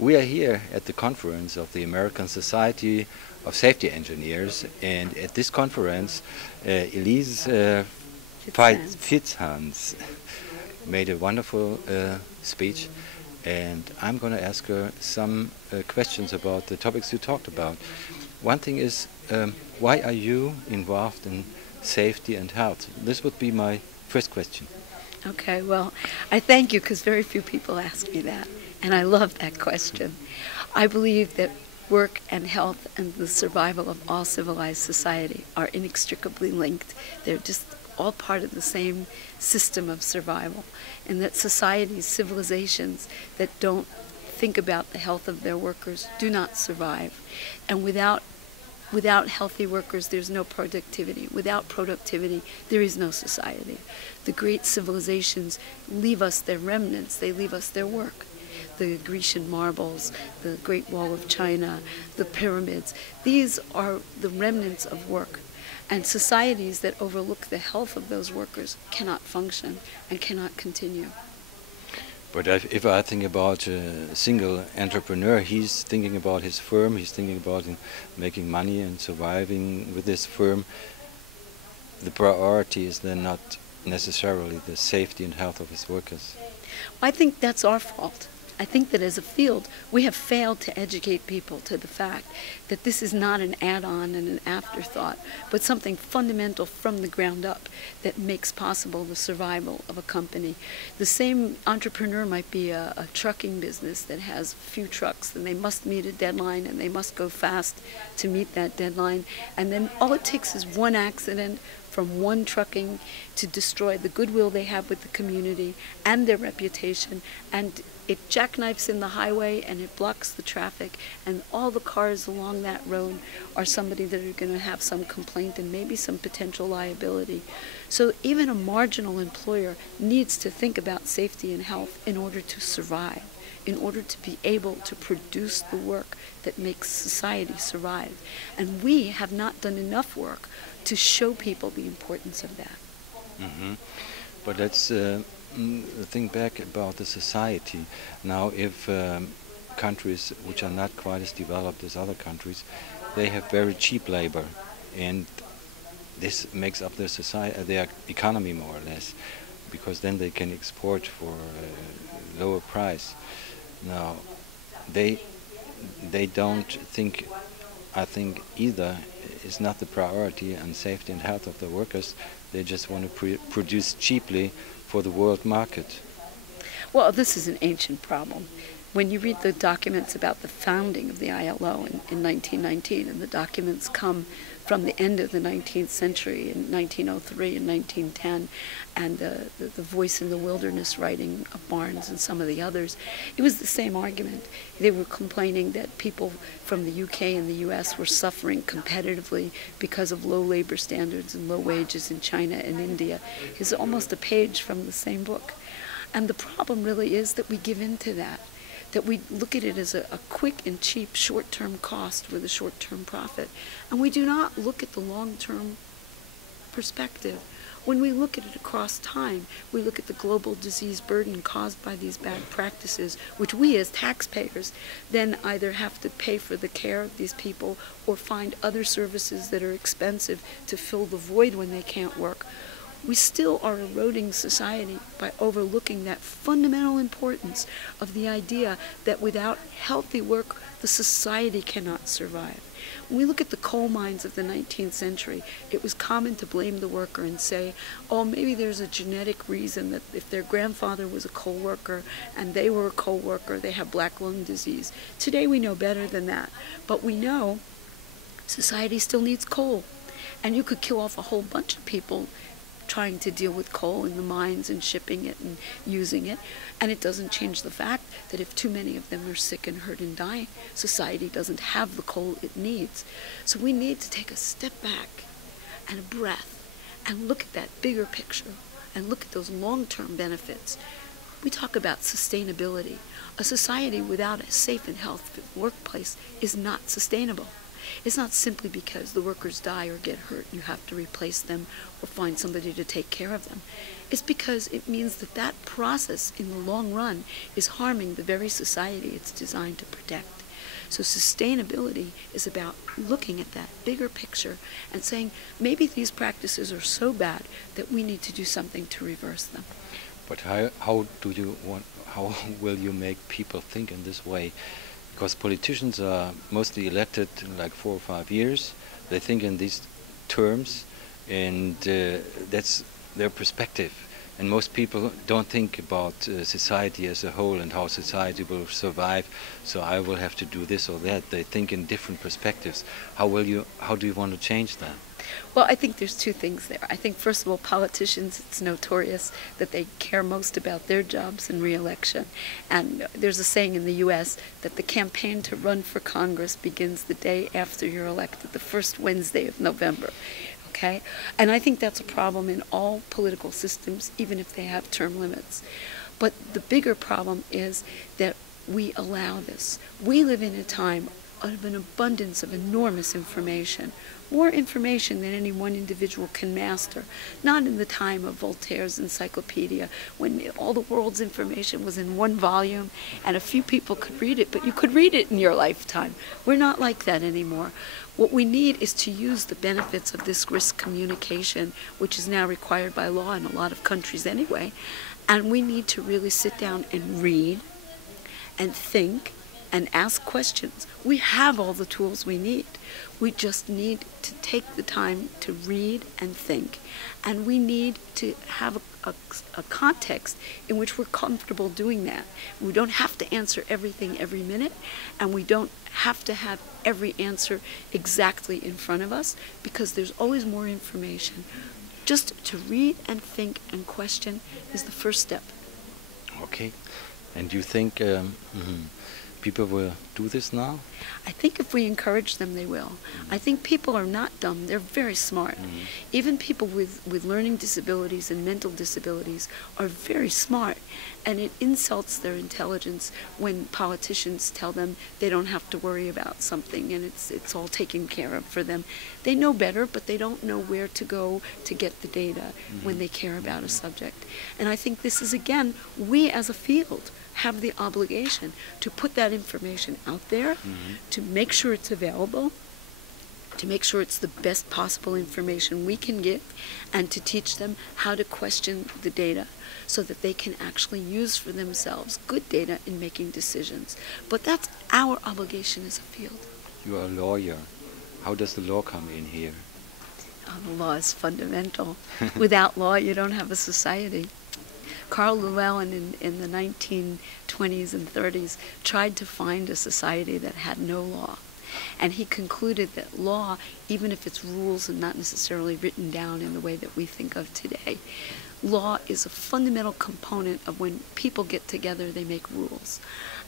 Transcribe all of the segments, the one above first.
We are here at the conference of the American Society of Safety Engineers, and at this conference, Ilise Feitshans made a wonderful speech, and I'm going to ask her some questions about the topics you talked about. One thing is, why are you involved in safety and health? This would be my first question. Okay, well, I thank you because very few people ask me that, and I love that question. I believe that work and health and the survival of all civilized society are inextricably linked. They're just all part of the same system of survival, and that societies, civilizations that don't think about the health of their workers do not survive. And without healthy workers, there's no productivity. Without productivity, there is no society. The great civilizations leave us their remnants. They leave us their work. The Grecian marbles, the Great Wall of China, the pyramids, these are the remnants of work. And societies that overlook the health of those workers cannot function and cannot continue. But if I think about a single entrepreneur, he's thinking about his firm, he's thinking about making money and surviving with this firm. The priority is then not necessarily the safety and health of his workers. I think that's our fault. I think that as a field, we have failed to educate people to the fact that this is not an add-on and an afterthought, but something fundamental from the ground up that makes possible the survival of a company. The same entrepreneur might be a trucking business that has few trucks, and they must meet a deadline, and they must go fast to meet that deadline. And then all it takes is one accident from one trucking to destroy the goodwill they have with the community and their reputation, and it jackknifes in the highway and it blocks the traffic, and all the cars along that road are somebody that are going to have some complaint and maybe some potential liability. So even a marginal employer needs to think about safety and health in order to survive, in order to be able to produce the work that makes society survive. And we have not done enough work to show people the importance of that. Mm-hmm. But let's think back about the society. Now, if countries which are not quite as developed as other countries, they have very cheap labor, and this makes up their society, their economy more or less, because then they can export for a lower price. Now, they don't think, I think either is not the priority on safety and health of the workers. They just want to produce cheaply for the world market. Well, this is an ancient problem. When you read the documents about the founding of the ILO in 1919, and the documents come from the end of the 19th century in 1903 and 1910, and the Voice in the Wilderness writing of Barnd and some of the others, it was the same argument. They were complaining that people from the UK and the US were suffering competitively because of low labor standards and low wages in China and India. It's almost a page from the same book. And the problem really is that we give in to that we look at it as a quick and cheap short-term cost with a short-term profit. And we do not look at the long-term perspective. When we look at it across time, we look at the global disease burden caused by these bad practices, which we as taxpayers then either have to pay for the care of these people or find other services that are expensive to fill the void when they can't work. We still are eroding society by overlooking that fundamental importance of the idea that without healthy work, the society cannot survive. When we look at the coal mines of the 19th century, it was common to blame the worker and say, oh, maybe there's a genetic reason that if their grandfather was a coal worker and they were a coal worker, they have black lung disease. Today we know better than that, but we know society still needs coal. And you could kill off a whole bunch of people trying to deal with coal in the mines and shipping it and using it, and it doesn't change the fact that if too many of them are sick and hurt and dying, society doesn't have the coal it needs. So we need to take a step back and a breath and look at that bigger picture and look at those long-term benefits. We talk about sustainability. A society without a safe and healthy workplace is not sustainable. It's not simply because the workers die or get hurt, you have to replace them or find somebody to take care of them. It's because it means that that process in the long run is harming the very society it's designed to protect. So sustainability is about looking at that bigger picture and saying, maybe these practices are so bad that we need to do something to reverse them. But how will you make people think in this way? Because politicians are mostly elected in like 4 or 5 years. They think in these terms, and that's their perspective. And most people don't think about society as a whole and how society will survive. So I will have to do this or that. They think in different perspectives. How do you want to change that? Well, I think there's two things there. I think, first of all, politicians, it's notorious that they care most about their jobs and re-election. And there's a saying in the U.S. that the campaign to run for Congress begins the day after you're elected, the first Wednesday of November. Okay? And I think that's a problem in all political systems, even if they have term limits. But the bigger problem is that we allow this. We live in a time of an abundance of enormous information, more information than any one individual can master. Not in the time of Voltaire's encyclopedia, when all the world's information was in one volume and a few people could read it, but you could read it in your lifetime. We're not like that anymore. What we need is to use the benefits of this risk communication, which is now required by law in a lot of countries anyway, and we need to really sit down and read and think and ask questions. We have all the tools we need. We just need to take the time to read and think. And we need to have a context in which we're comfortable doing that. We don't have to answer everything every minute, and we don't have to have every answer exactly in front of us, because there's always more information. Just to read and think and question is the first step. Okay. And you think people will do this now? I think if we encourage them, they will. I think people are not dumb. They're very smart. Even people with learning disabilities and mental disabilities are very smart. And it insults their intelligence when politicians tell them they don't have to worry about something and it's all taken care of for them. They know better, but they don't know where to go to get the data when they care about a subject. And I think this is, again, we as a field have the obligation to put that information out there, to make sure it's available, to make sure it's the best possible information we can give, and to teach them how to question the data so that they can actually use for themselves good data in making decisions. But that's our obligation as a field. You are a lawyer. How does the law come in here? Oh, the law is fundamental. Without law, you don't have a society. Karl Llewellyn in the 1920s and 30s tried to find a society that had no law. And he concluded that law, even if it's rules and not necessarily written down in the way that we think of today, law is a fundamental component of when people get together, they make rules.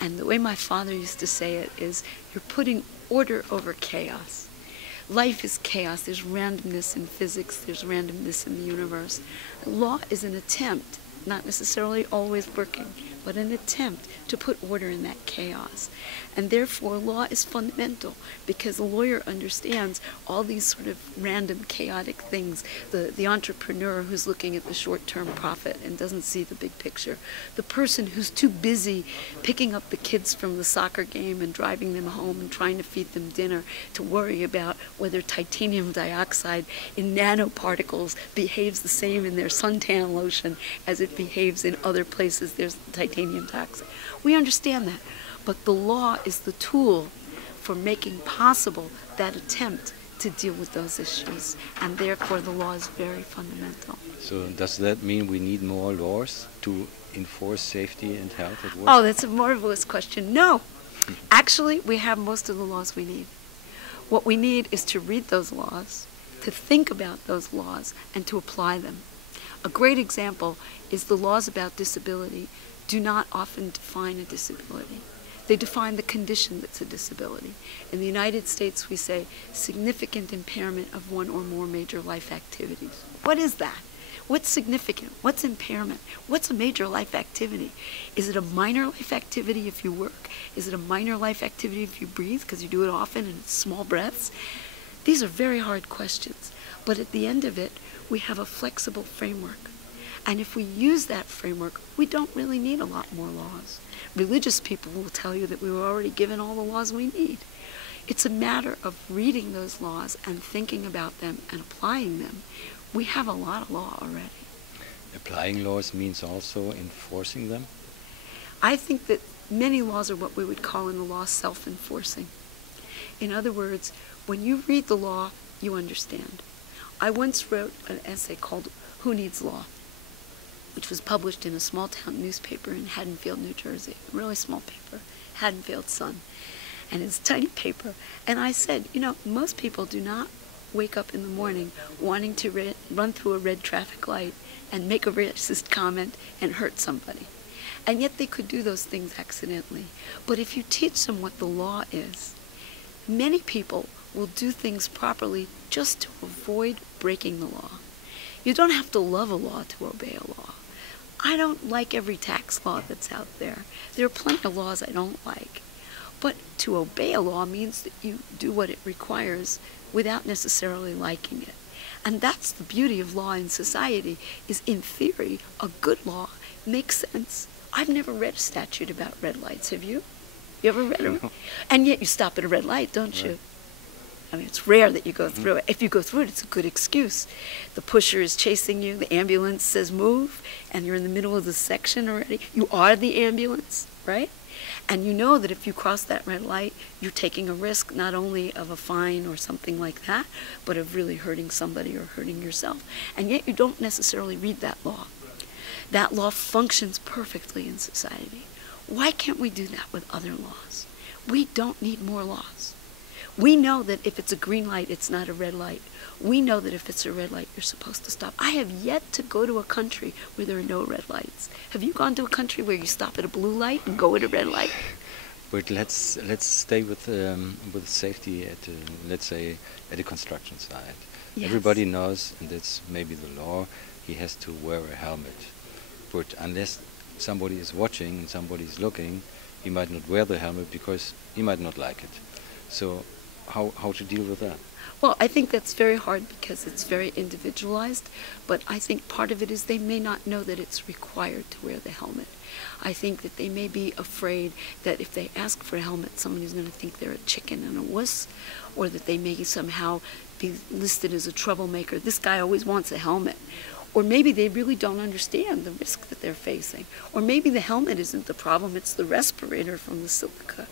And the way my father used to say it is, you're putting order over chaos. Life is chaos. There's randomness in physics. There's randomness in the universe. Law is an attempt, not necessarily always working, but an attempt to put order in that chaos. And therefore, law is fundamental, because a lawyer understands all these sort of random, chaotic things. The entrepreneur who's looking at the short-term profit and doesn't see the big picture. The person who's too busy picking up the kids from the soccer game and driving them home and trying to feed them dinner to worry about whether titanium dioxide in nanoparticles behaves the same in their suntan lotion as it behaves in other places there's titanium dioxide. We understand that. But the law is the tool for making possible that attempt to deal with those issues. And therefore, the law is very fundamental. So does that mean we need more laws to enforce safety and health at work? Oh, that's a marvelous question. No. Actually, we have most of the laws we need. What we need is to read those laws, to think about those laws, and to apply them. A great example is the laws about disability do not often define a disability. They define the condition that's a disability. In the United States, we say significant impairment of one or more major life activities. What is that? What's significant? What's impairment? What's a major life activity? Is it a minor life activity if you work? Is it a minor life activity if you breathe because you do it often in small breaths? These are very hard questions. But at the end of it, we have a flexible framework. And if we use that framework, we don't really need a lot more laws. Religious people will tell you that we were already given all the laws we need. It's a matter of reading those laws and thinking about them and applying them. We have a lot of law already. Applying laws means also enforcing them? I think that many laws are what we would call in the law self-enforcing. In other words, when you read the law, you understand. I once wrote an essay called Who Needs Law?, which was published in a small town newspaper in Haddonfield, New Jersey, a really small paper, Haddonfield Sun. And it's a tiny paper. And I said, you know, most people do not wake up in the morning wanting to run through a red traffic light and make a racist comment and hurt somebody. And yet they could do those things accidentally. But if you teach them what the law is, many people will do things properly just to avoid breaking the law. You don't have to love a law to obey a law. I don't like every tax law that's out there. There are plenty of laws I don't like. But to obey a law means that you do what it requires without necessarily liking it. And that's the beauty of law in society, is in theory, a good law makes sense. I've never read a statute about red lights, have you? You ever read it? And yet you stop at a red light, don't you? I mean, it's rare that you go through it. If you go through it, it's a good excuse. The pusher is chasing you, the ambulance says move, and you're in the middle of the section already. You are the ambulance, right? And you know that if you cross that red light, you're taking a risk not only of a fine or something like that, but of really hurting somebody or hurting yourself. And yet you don't necessarily read that law. That law functions perfectly in society. Why can't we do that with other laws? We don't need more laws. We know that if it's a green light, it's not a red light. We know that if it's a red light, you're supposed to stop. I have yet to go to a country where there are no red lights. Have you gone to a country where you stop at a blue light and go at a red light? But let's stay with safety at let's say at a construction site. Yes. Everybody knows, and that's maybe the law, he has to wear a helmet. But unless somebody is watching and somebody is looking, he might not wear the helmet because he might not like it. So how to deal with that? Well, I think that's very hard because it's very individualized, but I think part of it is they may not know that it's required to wear the helmet. I think that they may be afraid that if they ask for a helmet, somebody's going to think they're a chicken and a wuss, or that they may somehow be listed as a troublemaker. This guy always wants a helmet. Or maybe they really don't understand the risk that they're facing. Or maybe the helmet isn't the problem, it's the respirator from the silica.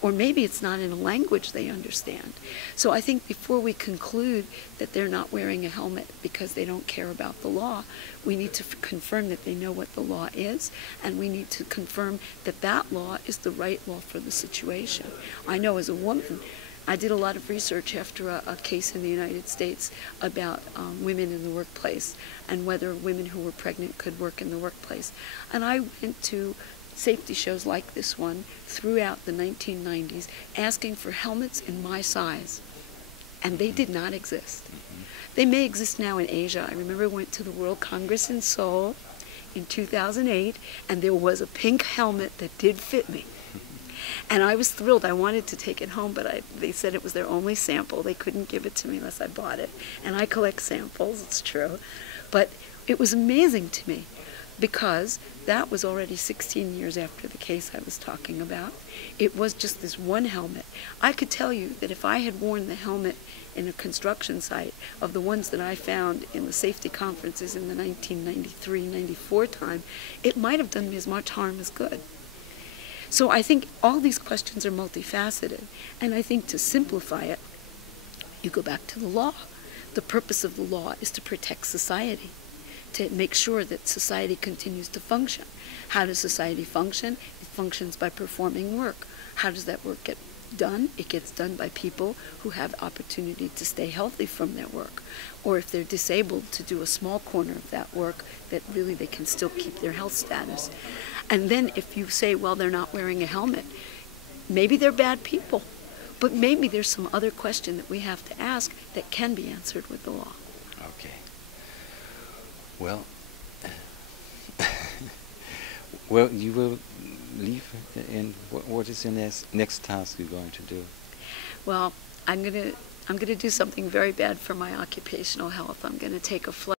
Or maybe it's not in a language they understand. So I think before we conclude that they're not wearing a helmet because they don't care about the law, we need to confirm that they know what the law is, and we need to confirm that that law is the right law for the situation. I know as a woman, I did a lot of research after a case in the United States about women in the workplace and whether women who were pregnant could work in the workplace. And I went to safety shows like this one throughout the 1990s asking for helmets in my size, and they did not exist. They may exist now in Asia. I remember I went to the World Congress in Seoul in 2008, and there was a pink helmet that did fit me. And I was thrilled. I wanted to take it home, but they said it was their only sample. They couldn't give it to me unless I bought it. And I collect samples, it's true. But it was amazing to me, because that was already 16 years after the case I was talking about. It was just this one helmet. I could tell you that if I had worn the helmet in a construction site of the ones that I found in the safety conferences in the 1993-94 time, it might have done me as much harm as good. So I think all these questions are multifaceted, and I think to simplify it, you go back to the law. The purpose of the law is to protect society, to make sure that society continues to function. How does society function? It functions by performing work. How does that work get done? It gets done by people who have opportunity to stay healthy from their work, or if they're disabled, to do a small corner of that work that really they can still keep their health status. And then if you say, well, they're not wearing a helmet, maybe they're bad people, but maybe there's some other question that we have to ask that can be answered with the law. Okay. Well, well, you will leave, and what is the next task you're going to do? Well, I'm gonna do something very bad for my occupational health. I'm gonna take a flight